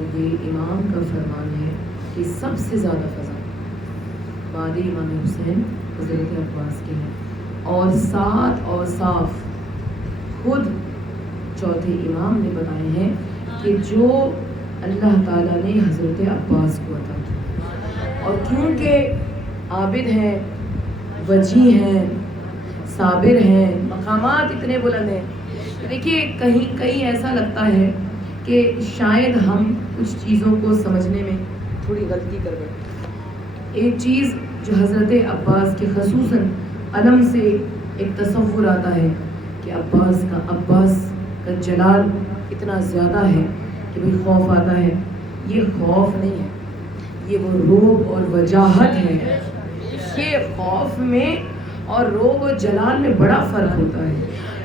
اور یہ امام کا فرمان ہے کہ سب سے زیادہ فضا بعد امام حسین حضرت عباس کے ہیں، اور سات اوصاف خود چوتھے امام نے بتائے ہیں کہ جو اللہ تعالیٰ نے حضرت عباس کو عطا کی، اور کیونکہ عابد ہیں، وجی ہیں، صابر ہیں، مقامات اتنے بلند ہیں. دیکھیے کہیں ایسا لگتا ہے کہ شاید ہم کچھ چیزوں کو سمجھنے میں تھوڑی غلطی کر بیٹھے. ایک چیز جو حضرت عباس کے خصوصاً علم سے ایک تصور آتا ہے کہ عباس کا جلال اتنا زیادہ ہے کہ بھئی خوف آتا ہے. یہ خوف نہیں ہے، یہ وہ روب اور وجاہت ہے. یہ خوف میں اور روب و جلال میں بڑا فرق ہوتا ہے.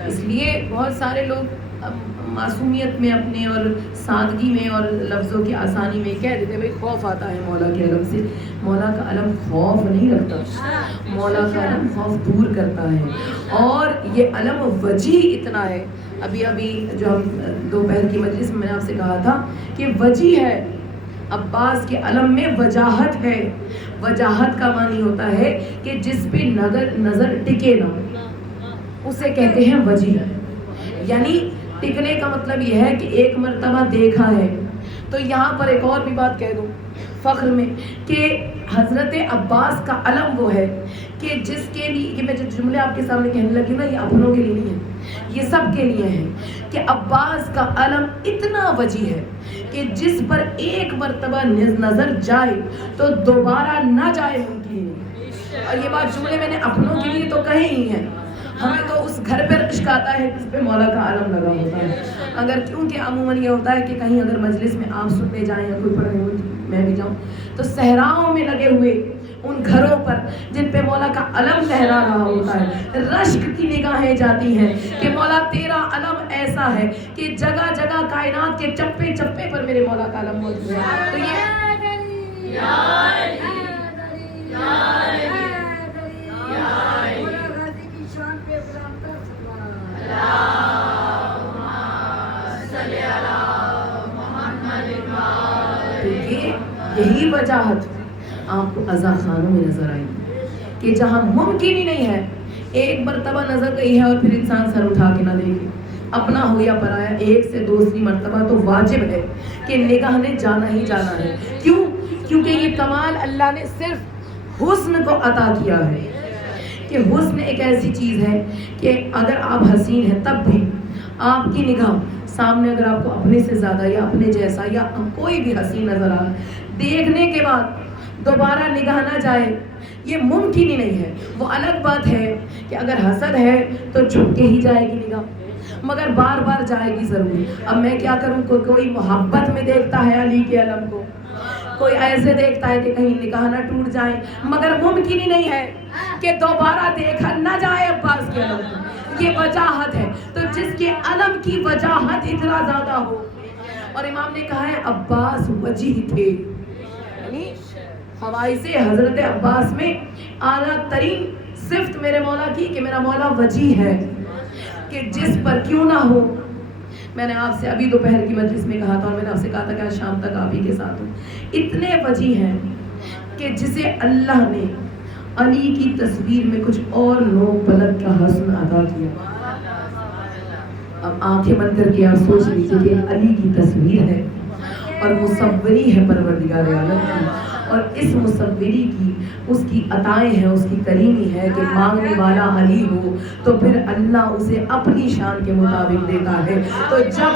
اس لیے بہت سارے لوگ معصومیت میں اپنے اور سادگی میں اور لفظوں کی آسانی میں کہہ دیتے بھئی خوف آتا ہے مولا کے علم سے. مولا کا علم خوف نہیں رکھتا، مولا کا علم خوف دور کرتا ہے. اور یہ علم وجی اتنا ہے. ابھی جو ہم دوپہر کی مجلس میں نے آپ سے کہا تھا کہ وجی ہے. عباس کے علم میں وجاہت ہے. وجاہت کا معنی ہوتا ہے کہ جس پہ نظر ٹکے نہ، اسے کہتے ہیں وجی. یعنی ٹکنے کا مطلب یہ ہے کہ ایک مرتبہ دیکھا ہے. تو یہاں پر ایک اور بھی بات کہہ دوں فخر میں کہ حضرت عباس کا علم وہ ہے کہ جس کے لیے، یہ میں جو جملے آپ کے سامنے کہنے لگی نا، یہ اپنوں کے لیے نہیں ہے، یہ سب کے لیے ہے کہ عباس کا علم اتنا وجی ہے کہ جس پر ایک مرتبہ نظر جائے تو دوبارہ نہ جائے ممکن نہیں. اور یہ بات جملے میں نے اپنوں کے لیے تو کہے ہی ہیں. ہمیں تو اس گھر پہ رشک آتا ہے جس پہ مولا کا علم لگا ہوتا ہے. اگر کیونکہ عموماً یہ ہوتا ہے کہ کہیں اگر مجلس میں آپ سننے جائیں یا کوئی پڑھنے میں بھی جاؤں تو صحراؤں میں لگے ہوئے ان گھروں پر جن پہ مولا کا علم لہرا رہا ہوتا ہے، رشک کی نگاہیں جاتی ہیں کہ مولا تیرا علم ایسا ہے کہ جگہ جگہ کائنات کے چپے چپے پر میرے مولا کا علم موجود ہے. تو یہ یہی وجاہت آپ کو عزا خانوں میں نظر آئی کہ جہاں ممکن ہی نہیں ہے ایک مرتبہ نظر گئی ہے اور پھر انسان سر اٹھا کے نہ دیکھے، اپنا ہو یا پرایا، ایک سے دوسری مرتبہ تو واجب ہے کہ نگاہ نے جانا ہی جانا ہے. کیونکہ یہ کمال اللہ نے صرف حسن کو عطا کیا ہے کہ حسن ایک ایسی چیز ہے کہ اگر آپ حسین ہیں تب بھی آپ کی نگاہ سامنے اگر آپ کو اپنے سے زیادہ یا اپنے جیسا یا کوئی بھی حسین نظر آ، دیکھنے کے بعد دوبارہ نگاہ نہ جائے، یہ ممکن ہی نہیں ہے. وہ الگ بات ہے کہ اگر حسد ہے تو جھک کے ہی جائے گی نگاہ، مگر بار بار جائے گی ضرور. اب میں کیا کروں، کوئی محبت میں دیکھتا ہے علی کے علم کو، کوئی ایسے دیکھتا ہے کہ کہیں نگاہ نہ ٹوٹ جائے، مگر ممکن ہی نہیں ہے کہ دوبارہ دیکھا نہ جائے عباس کے علم کو. یہ وجاہت ہے. تو جس کے علم کی وجاہت اتنا زیادہ ہو، اور امام نے کہا ہے عباس وجیہ تھے، یعنی خواص حضرت عباس میں اعلیٰ ترین صفت میرے مولا کی کہ میرا مولا وجیہ ہے کہ جس پر کیوں نہ ہو. میں نے آپ سے ابھی دوپہر کی مجلس میں کہا تھا اور میں نے آپ سے کہا تھا کہ آج شام تک آپ ہی کے ساتھ ہوں. اتنے وجیہ ہیں کہ جسے اللہ نے علی کی تصویر میں کچھ اور نو پلک کا حسن عطا کیا. اب آنکھیں بند کر کے آپ سوچ لیجیے کہ علی کی تصویر ہے اور مصوری ہے پروردگار عالم کی، اور اس مصوری کی اس کی عطائیں ہیں، اس کی کریمی ہے کہ مانگنے والا علی ہو تو پھر اللہ اسے اپنی شان کے مطابق دیتا ہے. تو جب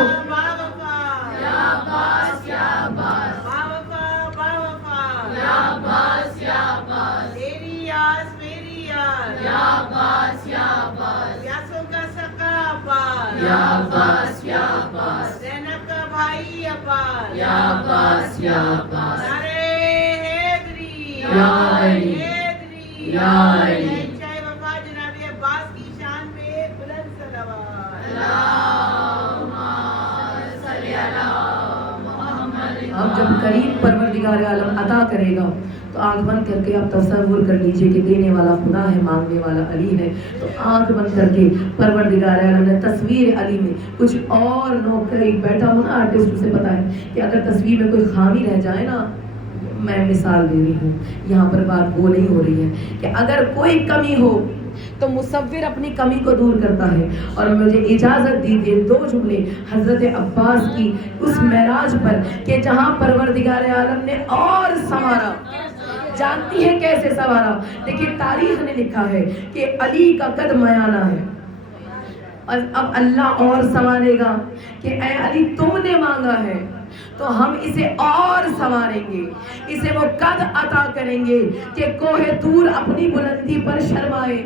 یا عباس یا عباس، زینب کا بھائی عباس یا عباس یا عباس، یا علی یا علی. شاہ وفا جناب عباس کی شان میں بلند صلوات. اللہم صلی علی محمد اب جب قریب پروردگار عالم عطا کرے گا تو آنکھ بند کر کے آپ تصور کر لیجئے کہ دینے والا خدا ہے، مانگنے والا علی ہے. تو آنکھ بند کر کے پروردگار عالم نے تصویر علی میں کچھ اور نوکر ایک بیٹھا ہو نا آرٹسٹ، اسے پتا ہے کہ اگر تصویر میں کوئی خامی رہ جائے نا، میں مثال دے رہی ہوں، یہاں پر بات وہ نہیں ہو رہی ہے کہ اگر کوئی کمی ہو تو مصور اپنی کمی کو دور کرتا ہے. اور مجھے اجازت دیجیے 2 جملے حضرت عباس کی اس معراج پر کہ جہاں پروردگار عالم نے اور سنوارا. جانتی ہے کیسے سنوارا؟ دیکھیں تاریخ نے لکھا ہے کہ علی کا قد میانہ ہے، اور اب اللہ اور سنوارے گا کہ اے علی تم نے مانگا ہے تو ہم اسے اور سنواریں گے، اسے وہ قد عطا کریں گے کہ کوہ طور اپنی بلندی پر شرمائے.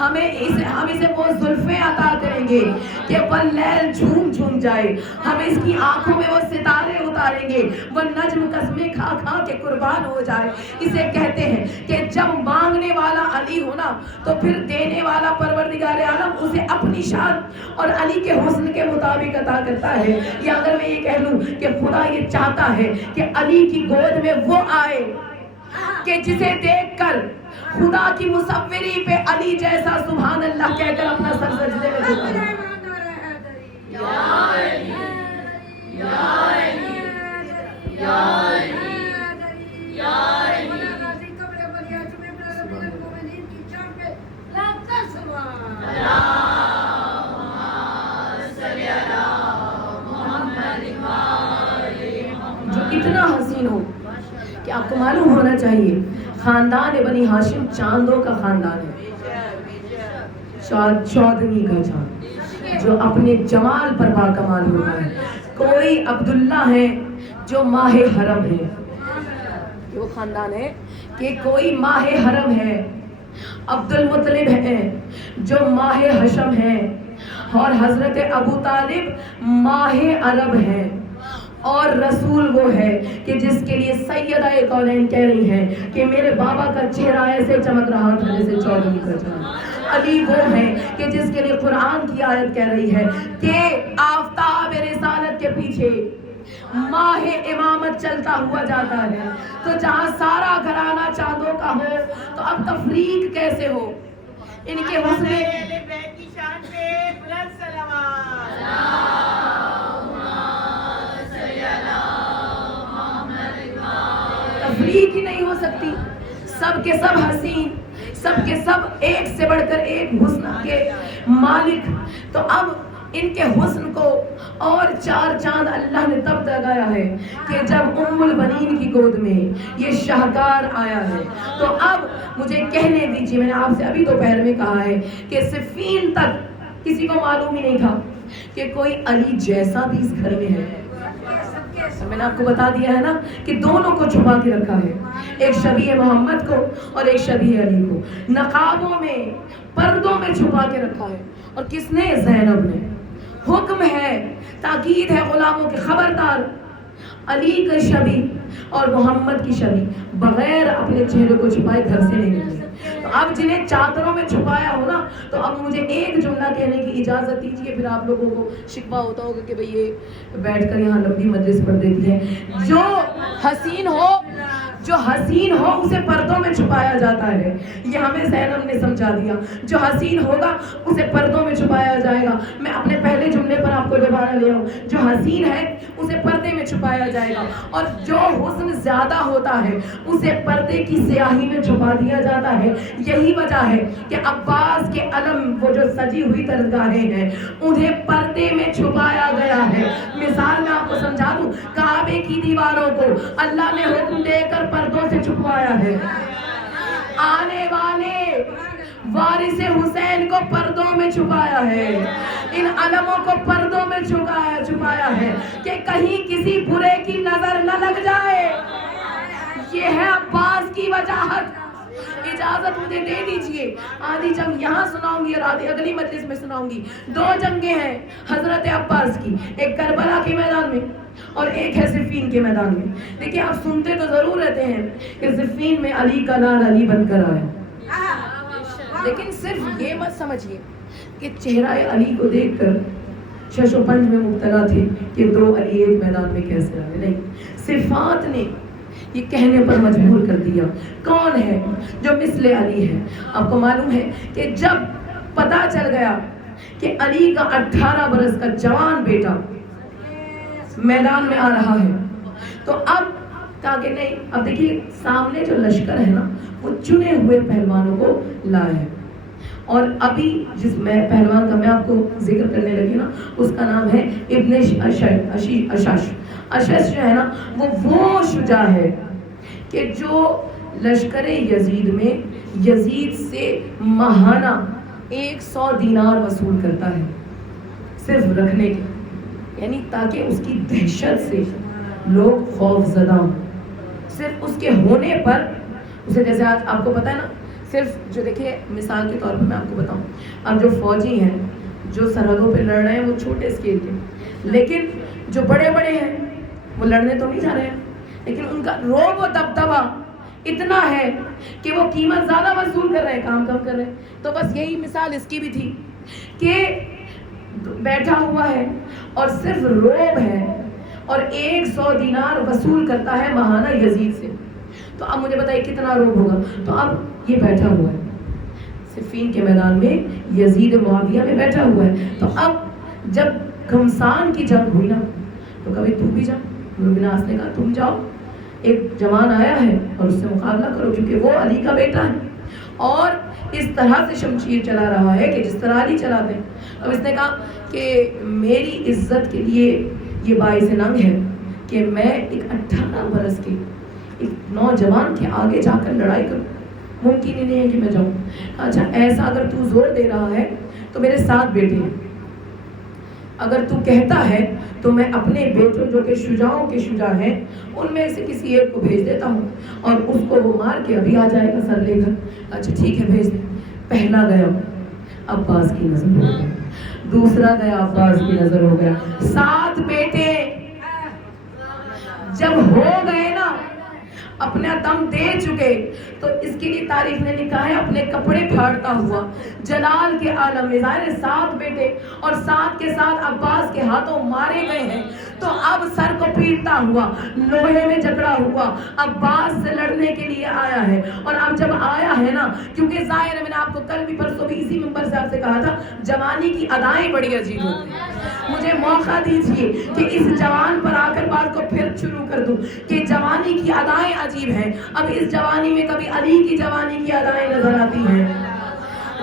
ہم اسے وہ زلفیں عطا کریں گے کہ واللیل جھوم جھوم جائے. ہم اس کی آنکھوں میں وہ ستارے اتاریں گے، وہ نجم قسمیں کھا کھا کے قربان ہو جائے. اسے کہتے ہیں کہ جب مانگنے والا علی ہونا تو پھر دینے والا پروردگار عالم اسے اپنی شان اور علی کے حسن کے مطابق عطا کرتا ہے. یا اگر میں یہ کہہ لوں کہ خدا یہ چاہتا ہے کہ علی کی گود میں وہ آئے کہ جسے دیکھ کر خدا کی مصوری پہ علی جیسا سبحان اللہ کہہ کر اپنا سر سجدے میں جھکا دے. جو اتنا حسین ہو کہ آپ کو معلوم ہونا چاہیے خاندان بنی ہاشم چاندوں کا خاندان ہے، چودھویں کا چاند جو اپنے جمال پر باکمال ہوتا ہے. کوئی عبداللہ ہے جو ماہ حرم ہے، وہ خاندان ہے کہ کوئی ماہ حرم ہے، عبد المطلب ہے جو ماہ حشم ہے، اور حضرت ابو طالب ماہ عرب ہے. اور رسول وہ ہے کہ جس کے لیے سیدہ کونین کہہ رہی ہیں کہ میرے بابا کا چہرہ ایسے چمک رہا تھا جیسے چودھویں کا چاند. علی وہ ہے کہ جس کے لیے قرآن کی آیت کہہ رہی ہے کہ آفتاب رسالت کے پیچھے ماہ امامت چلتا ہوا جاتا ہے. تو جہاں سارا گھرانہ چاندوں کا ہو تو اب تفریق کیسے ہو؟ ان کے حسن تفریق ہی نہیں ہو سکتی. سب کے سب حسین، سب کے سب ایک سے بڑھ کر ایک حسن کے مالک. تو اب ان کے حسن کو اور 4 چاند اللہ نے تب لگایا ہے کہ جب ام البنین کی گود میں یہ شاہکار آیا ہے. تو اب مجھے کہنے دیجیے، میں نے آپ سے ابھی دوپہر میں کہا ہے کہ صفین تک کسی کو معلوم ہی نہیں تھا کہ کوئی علی جیسا بھی اس گھر میں ہے. میں نے آپ کو بتا دیا ہے نا کہ دونوں کو چھپا کے رکھا ہے، ایک شبیہ محمد کو اور ایک شبیہ علی کو. نقابوں میں پردوں میں چھپا کے رکھا ہے. اور کس نے؟ زینب نے. حکم ہے، تاکید ہے غلاموں کے، خبردار علی کی شبی اور محمد کی شبی بغیر اپنے چہرے کو چھپائے گھر سے نہیں نکلے. تو اب جنہیں چادروں میں چھپایا ہو نا، تو اب مجھے ایک جملہ کہنے کی اجازت دیجیے، پھر آپ لوگوں کو شکوہ ہوتا ہوگا کہ بھئی یہ بیٹھ کر یہاں لمبی مجلس پڑھ دیتی ہے. جو حسین ہو اسے پردوں میں چھپایا جاتا ہے. یہ ہمیں زینب نے سمجھا دیا. جو حسین ہوگا اسے پردوں میں چھپایا جائے گا. میں اپنے پہلے جملے پر آپ کو دوبارہ لے آؤں. جو حسین ہے اسے پردے میں چھپایا جائے گا، اور جو حسن زیادہ ہوتا ہے اسے پردے کی سیاہی میں چھپا دیا جاتا ہے. یہی وجہ ہے کہ عباس کے علم، وہ جو سجی ہوئی درگاہیں ہیں، انہیں پردے میں چھپایا گیا ہے. مثال میں آپ کو سمجھا دوں، کعبے کی دیواروں کو اللہ نے حکم دے کر پردوں سے چھپوایا ہے. آنے والے وارث حسین کو پردوں میں چھپایا ہے. ان علموں کو پردوں میں چھپایا ہے کہ کہیں کسی برے کی نظر نہ لگ جائے. یہ ہے عباس کی وجاہت. اجازت مجھے دے دیجئے، آدھی جنگ یہاں سناؤں گی اور آدھی اگلی مجلس میں سناؤں گی. 2 جنگیں ہیں حضرت عباس کی، ایک کربلا کے میدان میں اور ایک ہے صفین کے میدان میں. دیکھیں آپ سنتے تو ضرور رہتے ہیں کہ صفین میں علی کا لال علی بن کر آیا، لیکن صرف یہ مت سمجھیے کہ چہرہ علی کو دیکھ کر شش و پنج میں مبتلا تھے کہ دو علی ایک میدان میں کیسے آئے. نہیں, صفات نے یہ کہنے پر مجبور کر دیا. کون ہے جو مثل علی ہے؟ آپ کو معلوم ہے کہ جب پتا چل گیا کہ علی کا 18 برس کا جوان بیٹا میدان میں آ رہا ہے تو اب کہا کہ نہیں, اب دیکھیے سامنے جو لشکر ہے نا وہ چنے ہوئے پہلوانوں کو لائے ہیں. اور ابھی جس میں پہلوان کا میں آپ کو ذکر کرنے لگی نا اس کا نام ہے ابن اشش. اشش جو ہے نا وہ شجاع ہے کہ جو لشکر یزید میں یزید سے ماہانہ 100 دینار وصول کرتا ہے صرف رکھنے کے, یعنی تاکہ اس کی دہشت سے لوگ خوف زدہ ہوں. صرف اس کے ہونے پر اسے, جیسے آج آپ کو پتہ ہے نا, صرف جو دیکھیے مثال کے طور پر میں آپ کو بتاؤں, اب جو فوجی ہیں جو سرحدوں پہ لڑ رہے ہیں وہ چھوٹے اسکیل کے, لیکن جو بڑے بڑے ہیں وہ لڑنے تو نہیں جا رہے ہیں, لیکن ان کا رعب و دبدبہ اتنا ہے کہ وہ قیمت زیادہ وصول کر رہے ہیں, کام کم کر رہے ہیں. تو بس یہی مثال اس کی بھی تھی کہ بیٹھا ہوا ہے اور صرف رعب ہے اور 100 دینار وصول کرتا ہے ماہانہ یزید سے. تو اب مجھے بتائیے کتنا رعب ہوگا. تو اب یہ بیٹھا ہوا ہے صفین کے میدان میں, یزید معاویہ میں بیٹھا ہوا ہے. تو اب جب گھمسان کی جنگ ہوئی نا تو کبھی تو بھی جا, بناس نے کہا تم جاؤ, ایک جوان آیا ہے اور اس سے مقابلہ کرو کیونکہ وہ علی کا بیٹا ہے اور اس طرح سے شمشیر چلا رہا ہے کہ جس طرح علی چلاتے ہیں. اب اس نے کہا کہ میری عزت کے لیے یہ باعث ننگ ہے کہ میں ایک 18 برس کے ایک نوجوان کے آگے جا کر لڑائی کروں, ممکن ہی نہیں ہے کہ میں جاؤں. اچھا ایسا اگر تو زور دے رہا ہے تو میرے 7 بیٹے ہیں, اگر تو کہتا ہے تو میں اپنے بیٹوں جو کہ شجاعوں کے شجاع ہیں ان میں سے کسی ایک کو بھیج دیتا ہوں اور اس کو وہ مار کے ابھی آ جائے گا سر لے کر. اچھا ٹھیک ہے بھیج دیں. پہلا گیا عباس کی نظر ہو گیا, دوسرا گیا عباس کی نظر ہو گیا, 7 بیٹے جب ہو گئے نا اپنا دم دے چکے تو اس کے لیے تاریخ نے لکھا ہے اپنے کپڑے پھاڑتا ہوا جلال کے عالم میں. ظاہر 7 بیٹے اور 7 کے ساتھ عباس کے ہاتھوں مارے گئے ہیں تو اب سر کو پیٹتا ہوا لوہے میں جکڑا ہوا عباس سے لڑنے کے لیے آیا ہے. اور اب جب آیا ہے نا, کیونکہ ظاہر ہے میں نے آپ کو کل بھی پرسوں بھی اسی منبر سے آپ سے کہا تھا جوانی کی ادائیں بڑی عجیب ہوتی ہیں. مجھے موقع دیجیے کہ اس جوان پر آ کر بات کو پھر شروع کر دوں کہ جوانی کی ادائیں عجیب ہیں. اب اس جوانی میں کبھی علی کی جوانی کی ادائیں نظر آتی ہیں,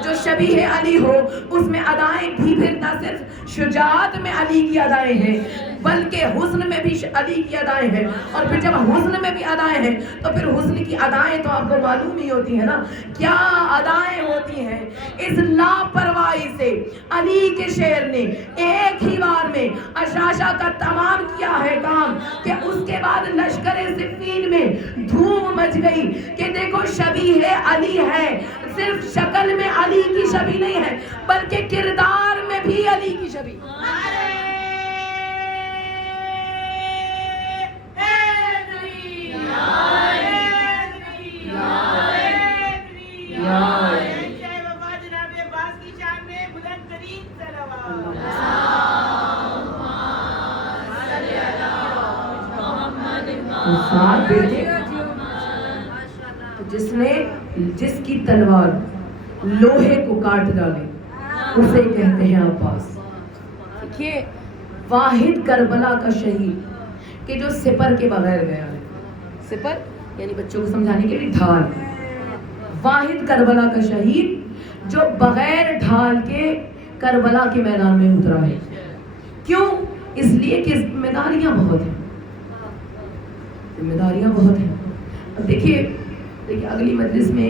جو شبیہ علی ہو اس میں ادائیں بھی پھر نہ صرف شجاعت میں علی کی ادائیں ہیں بلکہ حسن میں بھی علی کی ادائیں ہیں. اور پھر جب حسن میں بھی ادائیں ہیں تو پھر حسن کی ادائیں تو آپ کو معلوم ہی ہوتی ہیں نا کیا ادائیں ہوتی ہیں. اس لاپرواہی سے علی کے شعر نے ایک ہی بار میں اشاشہ کا تمام کیا ہے کام کہ اس کے بعد لشکر صفین میں دھوم مچ گئی کہ دیکھو شبیہ علی ہے, صرف شکل میں علی کی شبیہ نہیں ہے بلکہ کردار میں بھی علی کی شبیہ. جس کی تلوار لوہے کو کاٹ ڈالے اسے کہتے ہیں عباس. دیکھیے واحد کربلا کا شہید کہ جو سپر کے بغیر گیا ہے, سپر یعنی بچوں کو سمجھانے کے لیے ڈھال, واحد کربلا کا شہید جو بغیر ڈھال کے کربلا کے میدان میں اترا ہے. کیوں؟ اس لیے کہ ذمہ داریاں بہت ہیں, ذمہ داریاں بہت ہیں. اب دیکھیے اگلی مجلس میں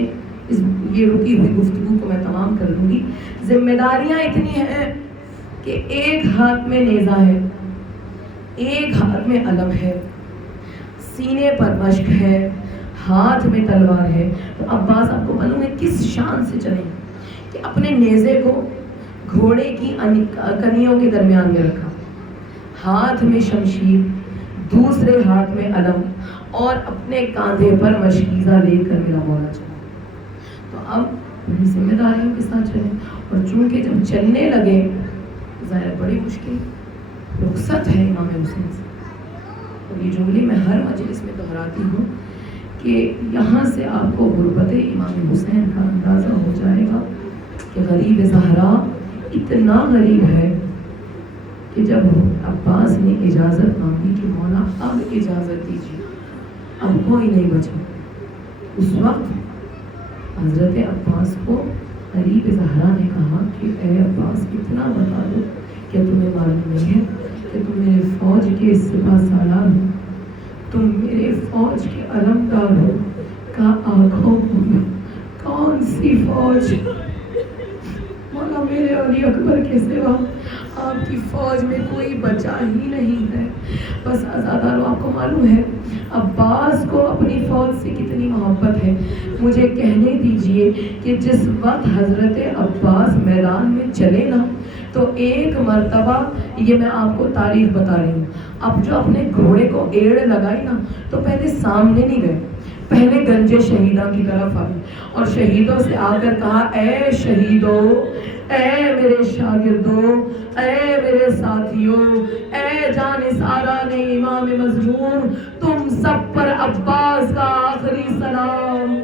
یہ رکی ہوئی گفتگو کو میں تمام کر دوں گی. ذمہ داریاں اتنی ہیں کہ ایک ہاتھ میں نیزہ ہے, ایک ہاتھ میں علم ہے, سینے پر مشق ہے, ہاتھ میں تلوار ہے. تو عباس آپ کو معلوم ہے کس شان سے چلے کہ اپنے نیزے کو گھوڑے کی کنیوں کے درمیان میں رکھا, ہاتھ میں شمشیر, دوسرے ہاتھ میں علم اور اپنے کاندھے پر مشکیزہ لے کر میرا مولا چلا. تو اب ذمہ داریوں کے ساتھ چلیں. اور چونکہ جب چلنے لگے ظاہر بڑی مشکل رخصت ہے امام حسین سے. اور یہ جملے میں ہر مجلس میں دہراتی ہوں کہ یہاں سے آپ کو غربت امام حسین کا اندازہ ہو جائے گا کہ غریب زہرا اتنا غریب ہے کہ جب عباس نے اجازت مانگی کہ مولا اب اجازت دیجیے، اب کوئی نہیں بچا، اس وقت حضرت عباس کو غریب زہرا نے کہا کہ اے عباس اتنا بتا دو کہ تمہیں معلوم نہیں ہے کہ تم میرے فوج کے سپہ سالار ہو، تم میرے فوج کے علمدار ہو، کا آنکھوں کون سی فوج؟ مولا میرے علی اکبر کے سوا آپ کی فوج میں کوئی بچا ہی نہیں ہے. بس آزادارو آپ کو معلوم ہے عباس کو اپنی فوج سے کتنی محبت ہے. مجھے کہنے دیجئے کہ جس وقت حضرت عباس میدان میں چلے نا تو ایک مرتبہ، یہ میں آپ کو تاریخ بتا رہی ہوں، اب جو اپنے گھوڑے کو ایڑ لگائی نا تو پہلے سامنے نہیں گئے، پہلے گنج شہیدہ کی طرف آئی اور شہیدوں سے آ کر کہا اے شہیدوں، اے میرے شاگردوں، اے میرے ساتھیوں، اے جانثاران امام مظلوم، تم سب پر عباس کا آخری سلام.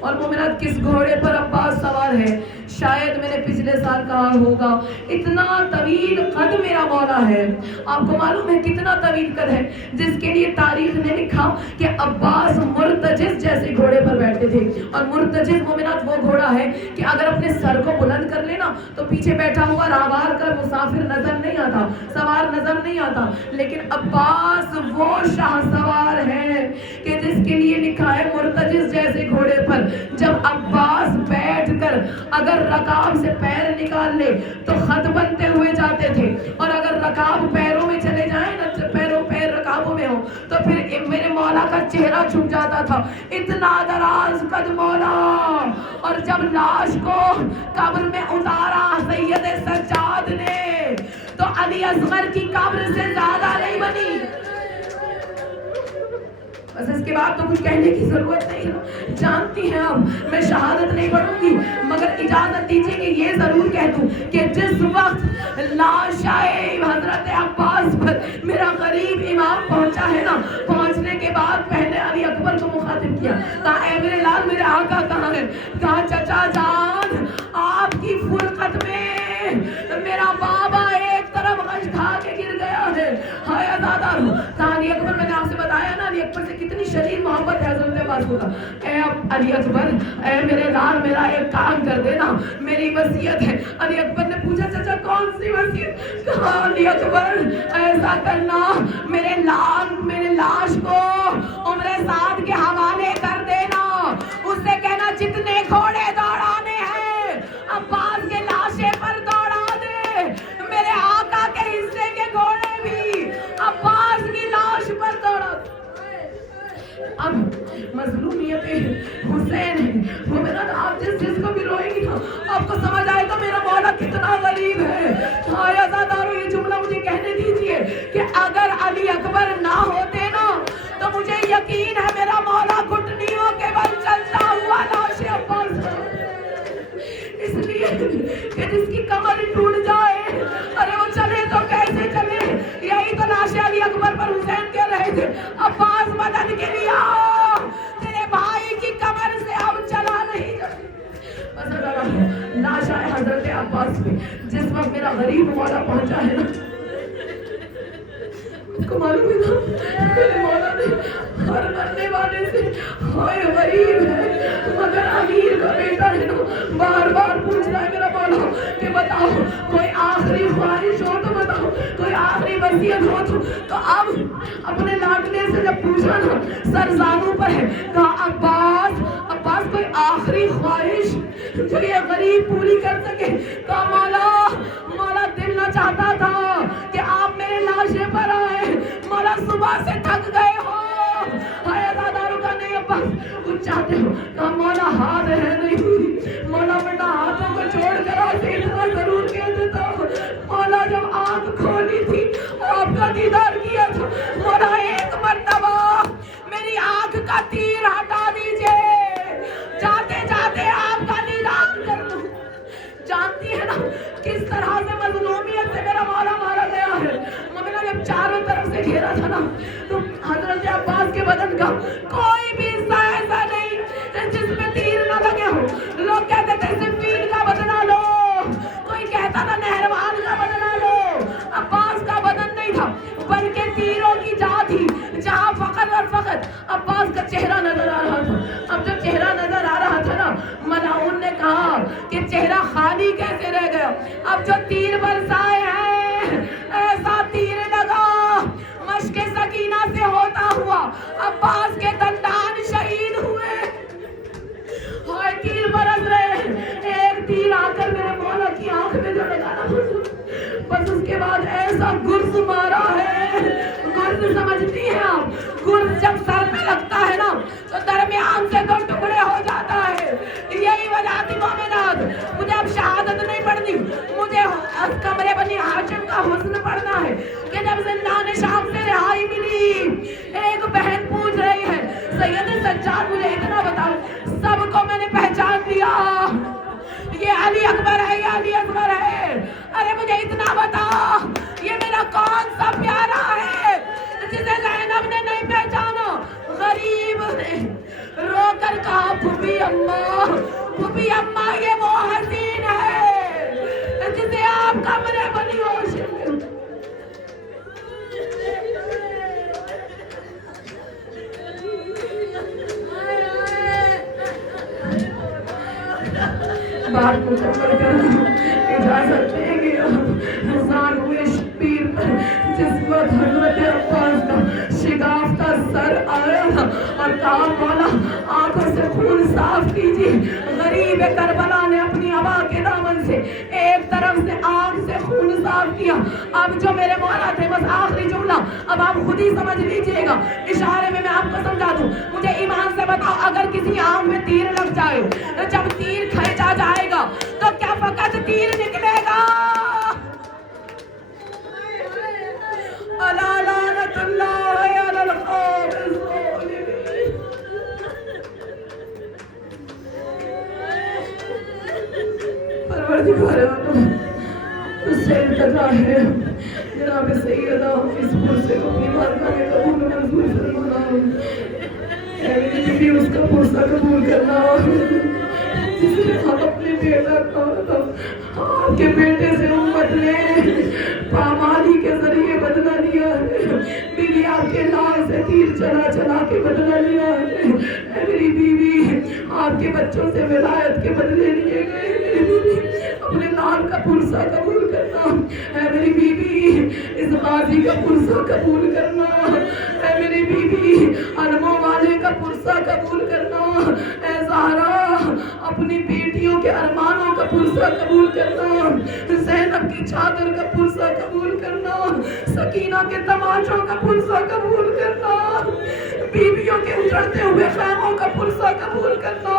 اور مومنات کس گھوڑے پر عباس سوار ہے؟ شاید میں نے پچھلے سال کہا ہوگا اتنا طویل قد میرا مولا ہے. آپ کو معلوم ہے کتنا طویل قد ہے، جس کے لیے تاریخ نے لکھا کہ عباس مرتجز جیسے گھوڑے پر بیٹھتے تھے. اور مرتجز مومنات وہ گھوڑا ہے کہ اگر اپنے سر کو بلند کر لینا تو پیچھے بیٹھا ہوا راہوار کا مسافر نظر نہیں آتا، سوار نظر نہیں آتا. لیکن عباس وہ شاہ سوار ہے کہ جس کے لیے لکھا ہے مرتجز جیسے گھوڑے پر. جب عباس بیٹھ کر اگر رکاب سے پیر نکال لے تو خط بنتے ہوئے جاتے تھے، اور اگر رکاب پیروں میں چلے جائیں نا، پیر رکابوں میں ہو تو پھر میرے مولا کا چہرہ چھپ جاتا تھا. اتنا دراز قد مولا. اور جب لاش کو قبر میں اتارا سید سجاد نے تو علی اصغر کی قبر سے زیادہ نہیں بنی. بس اس کے بعد تو کچھ کہنے کی ضرورت نہیں ہے، جانتی ہیں اب میں شہادت نہیں پڑھوں گی، مگر اجازت دیجیے کہ یہ ضرور کہہ دوں کہ جس وقت لاش حضرت عباس پر میرا غریب امام پہنچا ہے نا، پہنچنے کے بعد پہلے علی اکبر کو مخاطب کیا، کہا اے میرے لال میرے آقا کہاں ہے؟ کہا چچا جان آپ کی فرقت میں میرا بابا ایک طرف غش کھا کے گر گیا ہے. ہائے عزادارو، کہا علی اکبر میں نے آپ سے بتایا نا علی اکبر سے کتنی شدید محبت ہے حضرت عباس کو. اے علی اکبر، اے میرے لال میرا ایک کام کر دینا، میری وصیت ہے. علی اکبر نے پوچھا چچا کون سی وصیت؟ کہا علی اکبر ایسا کرنا میرے لاش کو عمر سعد کے حوالے کر دینا، اس سے کہنا جتنے گھوڑے دوڑانے ہیں عباس کے لاشے پر دوڑا دے، میرے آقا کے حصے کے گھوڑے بھی عباس کی لاش پر دوڑا دے. اب مظلومیت حسین ہے وہ میرا، آپ جس کو بھی روئیں گی آپ کو سمجھ آئے گا میرا مولا کتنا غریب ہے. ہائے عزادارو، یہ جملہ مجھے کہنے دیجئے کہ اگر علی اکبر نہ ہوتے نا تو مجھے یقین ہے میرا مولا گھٹنیوں کے بل چلتا ہوا لاش عباس پر. اس لیے کہ جس کی کمر ٹوٹ جائے ارے وہ چلے تو کیسے چلے. یہی تو لاش علی اکبر پر حسین کہہ رہے تھے عباس مدد کے لیے آؤ، تیرے بھائی کی کمر سے اب چلا نہیں جاتی. لاش آئے حضرت عباس پہ جس وقت میرا غریب مولا پہنچا ہے نا، کو معلوم ہے نا میرے مولا نے ہر مرنے والے سے ہائے غریب ہے مگر امیر کا بیٹا ہے نا، بار بار پوچھ رہا ہے میرا مولا کہ بتاؤ کوئی آخری خواہش ہو تو بتاؤ، کوئی آخری وصیت ہو تو اب اپنے لاڈلے سے جب پوچھا نا سر زانوں پر ہے، کہا عباس کوئی آخری خواہش جو یہ غریب پوری کر سکے. کہا مولا دل نہ چاہتا تھا کہ آپ میرے لاشے پر آئے، مولا صبح سے تھک گئے ہو. ہائے عزادارو کا نہیں عباس کچھ چاہتے ہو؟ کہا مولا ہاتھ ہے نہیں، مولا بیٹا ہاتھوں کو چھوڑ کر آتے اتنا ضرور کہہ دیتا ہوں. مولا جب آنکھ کھولی تھی آپ کا دیدار کیا تھا، مولا ایک مرتبہ میری آنکھ کا تیر ہٹا دیجئے، جاتے جاتے آپ کا دیدار کر لوں. جانتی ہے نا کس طرح سے مظلومیت سے میرا سکینہ سے ہوتا ہوا عباس کے دندان شہید ہوئے. ہائے تیر برس رہے، ایک تیر آ کر میرے مولا کی آنکھ میں جو لگانا بس اس کے بعد ایسا گرز مارا ہے. گرز سمجھتی ہیں آپ؟ گرز جب سر میں لگتا ہے نا تو درمیان سے دو ٹکڑے ہو جاتا ہے. یہی وجہ تھی مومنات، مجھے اب شہادت نہیں پڑھنی، مجھے کمرے بنی ہاشم کا حسن پڑھنا ہے کہ جب زندان شام سے رہائی ملی، ایک بہن پوچھ رہی ہے سید سجاد مجھے اتنا بتاؤ، سب کو میں نے پہچان لیا، یہ علی اکبر ہے، یہ علی اکبر ہے، ارے مجھے اتنا بتا یہ میرا کون سا پیارا ہے جسے زینب نے نہیں پہچانا؟ غریب نے رو کر کہا پھوپھی اماں، پھوپھی اماں یہ وہ حسین ہے جسے آپ کمرے بنی ہاشم. بات مکمل کرنا اجازت دیں گے. رضان ہوئے شبیر پر جس وقت حضرت عباس کا شگافتہ سر آیا اور کہا مولا آنکھوں سے خون صاف کیجیے. غریب کربلا نے اپنی عبا کے دامن سے ایک طرف سے آنکھ سے خون صاف کیا. اب جو میرے مولا تھے بس آخری جملہ اب آپ خود ہی سمجھ لیجئے گا، اشارے میں آپ کو سمجھا دوں. مجھے ایمان سے بتاؤ اگر کسی آنکھ میں تیر لگ جائے، جب تیر کھینچا جائے گا تو کیا فقط تیر نکلے گا؟ الا لعنت اللہ علی القوم الظالمین. پروردگار عالم اس سے التجا ہے جناب سیدہ حافظ پور سے اپنی بارگاہ میں قبول منظور فرمانا. اے میری بیوی اس کا پرسہ قبول کرنا جس نے آپ اپنے بیٹا کا آپ کے بیٹے سے امت نے پامالی کے ذریعے بدلہ لیا ہے. بیوی آپ کے لال سے تیر چلا چلا کے بدلہ لیا ہے. اے میری بیوی آپ کے بچوں سے ولایت کے بدلے لیے گئے. میری بیوی اپنے لال کا پرسہ قبول کرنا. اے میری بیوی اس غازی کا پرسہ قبول کرنا. اے میری بیوی علموں والے کا پرسہ قبول کرنا. اے زہرا اپنی بیٹیوں کے ارمانوں کا پرسہ قبول کرنا. زینب کی چادر کا پرسہ قبول کرنا. سکینہ کے تماشوں کا پرسہ قبول کرنا. بیویوں کے اجڑتے ہوئے خیموں کا پرسہ قبول کرنا.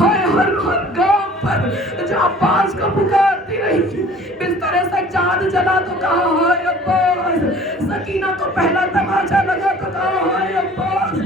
ہائے ہر گاؤں پر جو عباس کو پکارتی رہی، بستر سجاد جلا تو کہا ہائے عباس. سکینہ کو پہلا تماشا لگا تو کہا ہائے عباس.